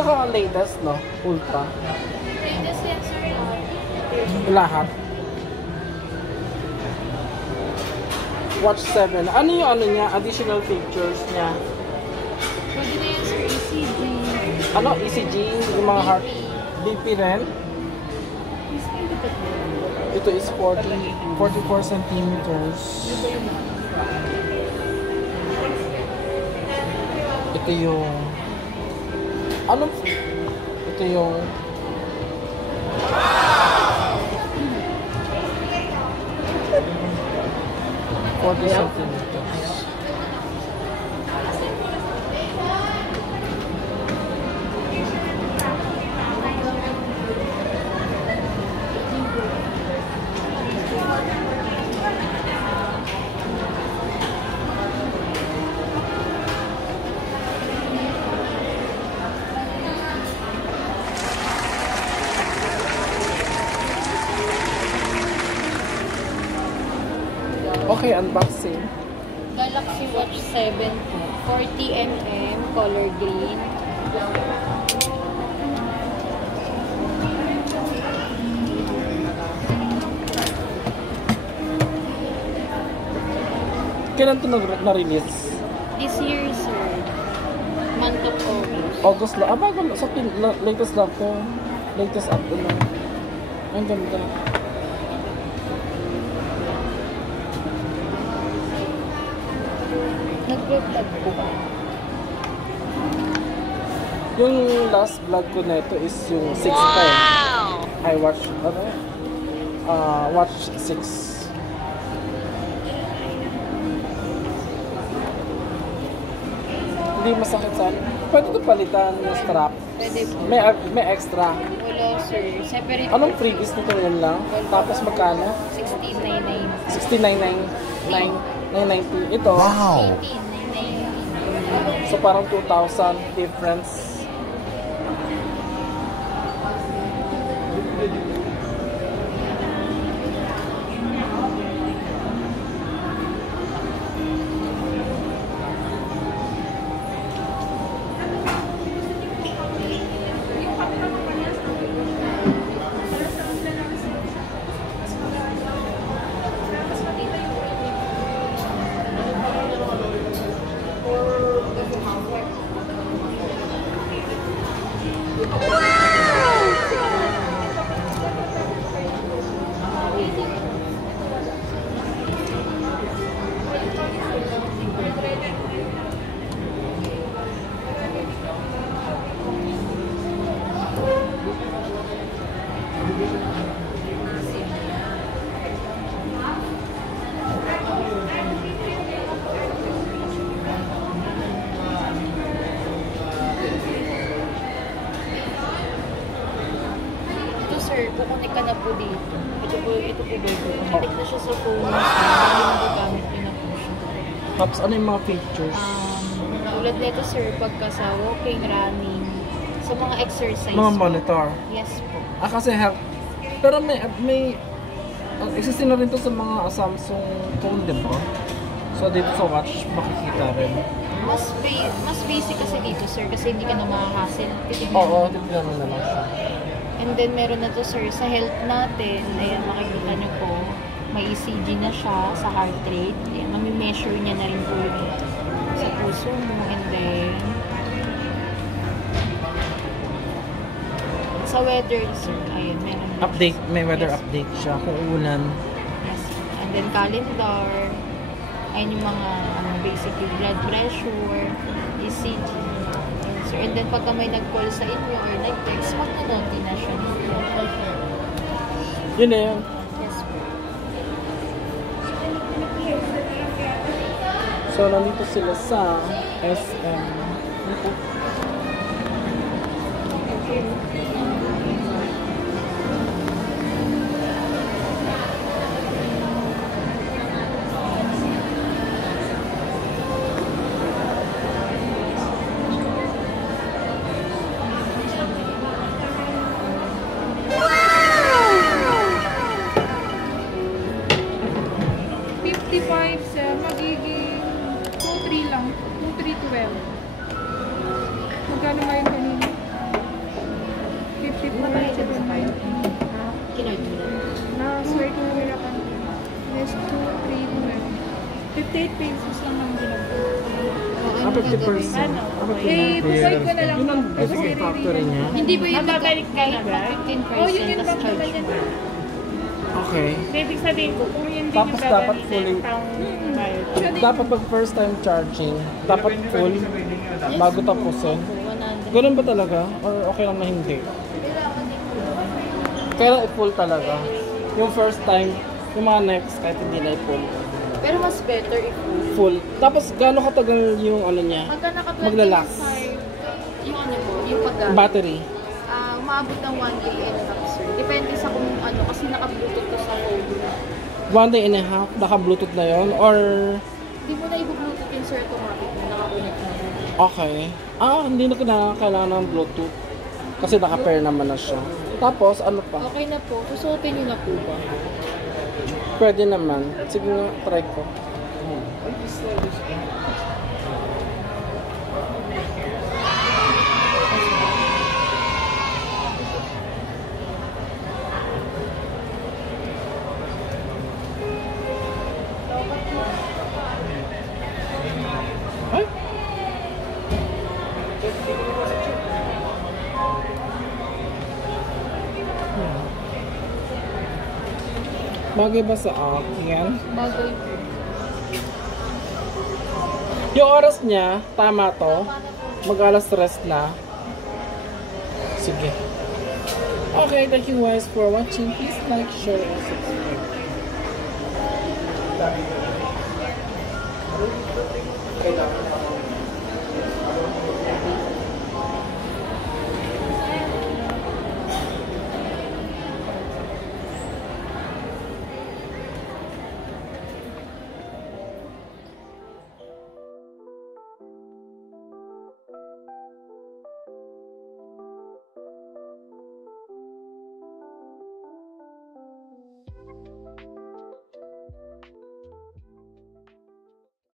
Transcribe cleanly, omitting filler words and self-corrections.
pinaka-latest, no? Ultra. Latest sensor lang. Lahat. Watch 7. Ano yung ano niya? Additional features niya? Pwede na yan sir, ECG. Ano? ECG? Yung mga heart? BP rin? Ito is 44 centimeters. Ito yung... Ano? Ito yung... 40 centimeters. Okay, unboxing. Galaxy Watch 7 po. 40mm, color green. Kailan ito na-release? This year, sir. Month of August. August lang. Ah, bago sa latest lang to. Latest up to lang. Ang ganda. Nag-vlog po ba? Yung last vlog ko na ito is yung 6 pa eh. I watch, ano? Watch 6. Hindi masakit sa ano. Pwede ito palitan yung strap. Pwede po. May extra. Wala, sir. Separate. Anong freebies nito yan lang? Tapos magkano? 1699. 69.990. Ito. Wow! 1899. So parang 2,000 difference. Sir, kukunik ka na po dito. Ito po baby. Kukunik na siya sa phone. Hindi mo gamit yun na po siya. Tapos ano yung mga features? Tulad nito sir, pagka sa walking, running, sa mga exercise. Mga monitor. Yes po. Kasi pero may existing na rin to sa mga Samsung phone, di ba? So dito sa watch, makikita rin. Mas basic kasi dito sir, kasi hindi ka na ma-hassle. Oo, titignan mo na lang siya. And then meron na to sir, sa health natin, ayan makikita nyo po, may ECG na siya sa heart rate. Ayan, mami-measure niya na rin po yun sa puso mo. And then, sa weather sir, ayun, meron din Update, siya. may weather Yes. update siya kung uulan. Yes. And then calendar, ayun yung mga basically blood pressure, ECG. Sir, and then pagka may nag-call sa inyo or nag-text, mag-note na siya. Yun na yun. Yes po. So nandito sila sa SM. Sa magiging 2,3 lang. 2,312. Magkano ngayon kanina? 58 pesos lang ang ginagawa. Ah, 50%. Ano? Ah, Eh, 50%. provide ko na lang. Yun ang Tapos discount factory niya. Hindi ba yung Mababalik ka na ba? 15% Oh, yun yung tas bang charge naman yan. mo? Okay. Ibig sabihin ko, kung yun din Tapos yung dapat gagamitin fully- pang bayad. Dapat pag first time charging, dapat full bago tapusin. 100. Ganun ba talaga? Or okay lang na hindi? Kaya full talaga. Yung first time, yung mga next, kahit hindi na full. Pero mas better if Full. Tapos gaano katagal yung ano niya? pagka naka Maglalast. yung ano po, yung paggamit. Battery. Umabot ng 1 day and a half, sir. Depende sa kung ano, kasi naka-bluetooth to sa phone. 1 day and a half, naka-bluetooth na yon or Hindi mo na i-bluetooth yun, sir, automatic na naka-connect na. okay. Hindi na kailangan ng bluetooth. Kasi naka-pair naman na siya. Tapos, ano pa? Okay na po. Susuotin nyo na po ba? Pwede naman. Sige nga, try ko. Ay! Bagay ba sa akin? Bagoy po. Yung oras niya, tama to. Mag-alas 3 na. Sige. Okay, thank you guys for watching. Please like, share, and subscribe.